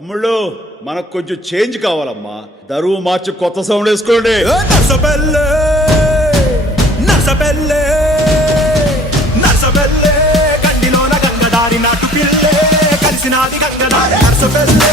తమ్ముళ్ళు మనకు కొంచెం చేంజ్ కావాలమ్మా. దరువు మార్చి కొత్త సౌండ్ వేసుకోండి. నర్సపల్లె కండిలోన గంగదారి నాటు పిల్లే కలిసినాది గంగదారి నర్సపల్లె